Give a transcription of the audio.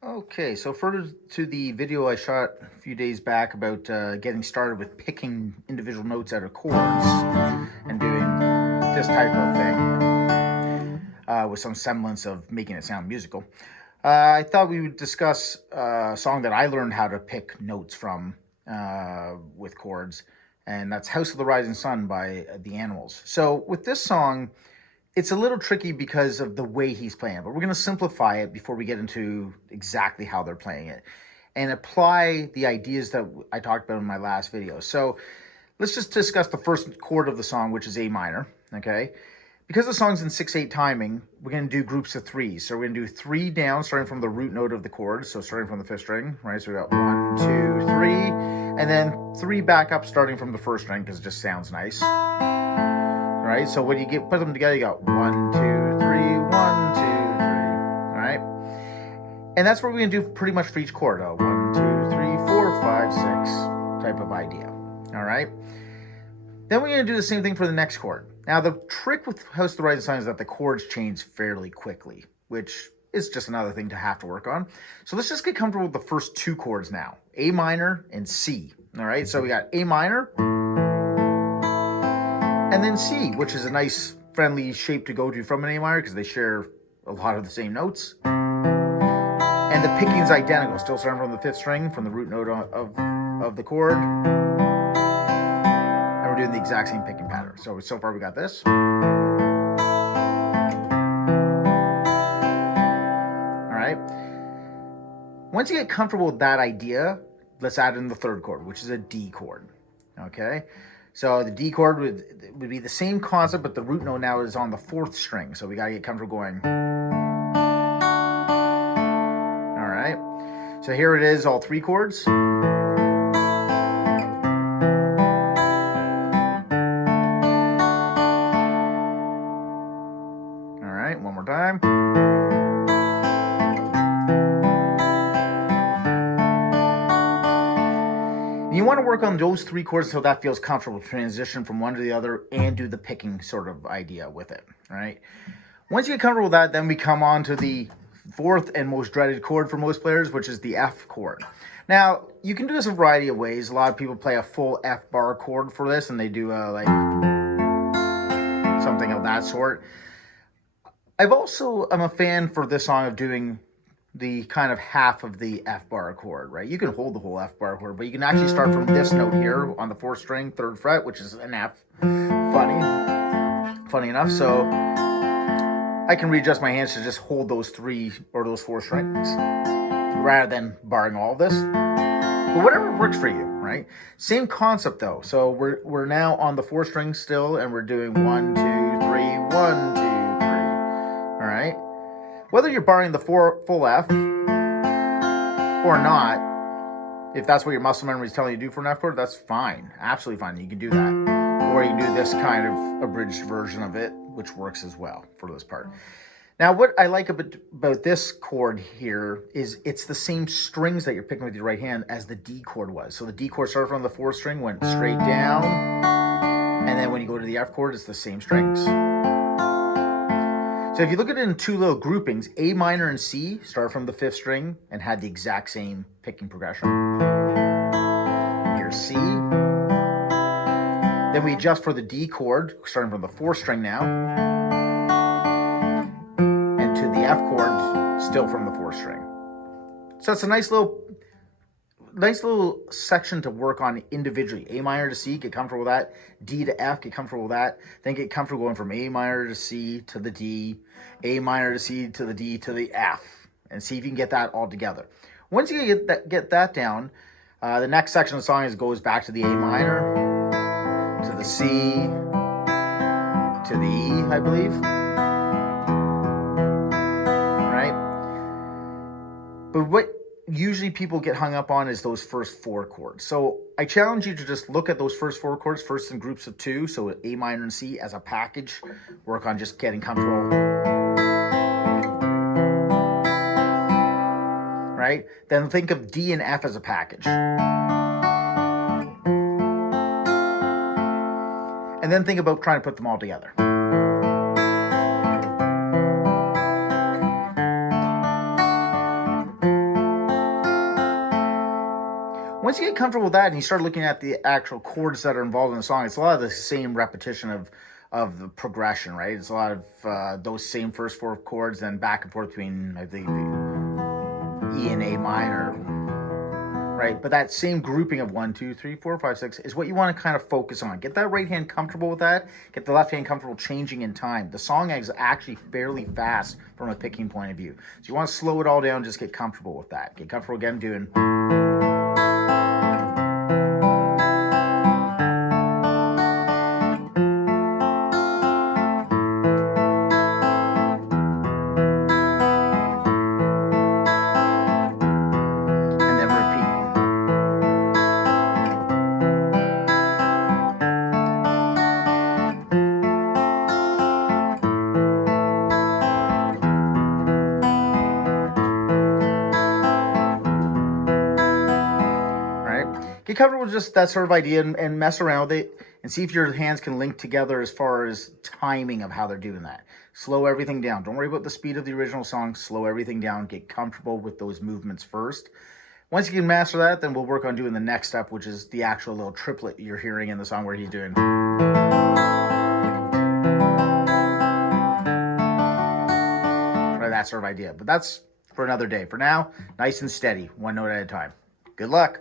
Okay, so further to the video I shot a few days back about getting started with picking individual notes out of chords and doing this type of thing with some semblance of making it sound musical, I thought we would discuss a song that I learned how to pick notes from with chords, and that's House of the Rising Sun by The Animals. So with this song, it's a little tricky because of the way he's playing it, but we're going to simplify it before we get into exactly how they're playing it and apply the ideas that I talked about in my last video. So let's just discuss the first chord of the song, which is A minor, okay? Because the song's in 6/8 timing, we're going to do groups of threes. So we're going to do 3 down, starting from the root note of the chord, so starting from the 5th string, right? So we got 1, 2, 3, and then 3 back up starting from the 1st string because it just sounds nice. Right, so when you put them together, you got 1, 2, 3, 1, 2, 3. All right, and that's what we're gonna do pretty much for each chord. 1, 2, 3, 4, 5, 6 type of idea. All right. Then we're gonna do the same thing for the next chord. Now the trick with House of the Rising Sun is that the chords change fairly quickly, which is just another thing to have to work on. So let's just get comfortable with the first 2 chords now: A minor and C. All right, so we got A minor. And then C, which is a nice, friendly shape to go to from an A minor because they share a lot of the same notes. And the picking is identical, still starting from the 5th string, from the root note of the chord. And we're doing the exact same picking pattern. So far we got this. All right. Once you get comfortable with that idea, let's add in the 3rd chord, which is a D chord. Okay. So the D chord would be the same concept, but the root note now is on the 4th string. So we got to get comfortable going. All right. So here it is, all 3 chords. All right, one more time. You want to work on those 3 chords until that feels comfortable to transition from one to the other and do the picking sort of idea with it, right? Once you get comfortable with that, then we come on to the 4th and most dreaded chord for most players, which is the F chord. Now, you can do this a variety of ways. A lot of people play a full F bar chord for this, and they do like something of that sort. I'm a fan for this song of doing the kind of half of the F bar chord, right? You can hold the whole F bar chord, but you can actually start from this note here on the 4th string, 3rd fret, which is an F. Funny enough. So I can readjust my hands to just hold those 3 or those 4 strings rather than barring all of this. But whatever works for you, right? Same concept though. So we're now on the 4th string still, and we're doing 1, 2, 3, 1, 2, 3. All right. Whether you're barring the full F or not, if that's what your muscle memory is telling you to do for an F chord, that's fine. Absolutely fine. You can do that. Or you can do this kind of abridged version of it, which works as well for this part. Now, what I like about this chord here is it's the same strings that you're picking with your right hand as the D chord was. So the D chord started from the 4th string, went straight down, and then when you go to the F chord, it's the same strings. So if you look at it in 2 little groupings, A minor and C start from the 5th string and had the exact same picking progression. Here's C. Then we adjust for the D chord, starting from the 4th string now, and to the F chord, still from the 4th string. So it's a nice little section to work on individually. A minor to C, get comfortable with that. D to F, get comfortable with that. Then get comfortable going from A minor to C to the D, A minor to C to the D to the F, and see if you can get that all together. Once you get that down, the next section of the song goes back to the A minor, to the C, to the E, I believe. Right? But what usually people get hung up on is those first 4 chords. So I challenge you to just look at those first 4 chords, first in groups of 2, so A minor and C as a package. Work on just getting comfortable. Right? Then think of D and F as a package. And then think about trying to put them all together. Once you get comfortable with that and you start looking at the actual chords that are involved in the song, it's a lot of the same repetition of the progression, right? It's a lot of those same first 4 chords, then back and forth between, I think, E and A minor, right? But that same grouping of 1, 2, 3, 4, 5, 6 is what you want to kind of focus on. Get that right hand comfortable with that. Get the left hand comfortable changing in time. The song is actually fairly fast from a picking point of view. So you want to slow it all down, just get comfortable with that. Get comfortable again doing... Get comfortable with just that sort of idea and mess around with it and see if your hands can link together as far as timing of how they're doing that. Slow everything down. Don't worry about the speed of the original song. Slow everything down. Get comfortable with those movements first. Once you can master that, then we'll work on doing the next step, which is the actual little triplet you're hearing in the song where he's doing... Right, that sort of idea. But that's for another day. For now, nice and steady, one note at a time. Good luck.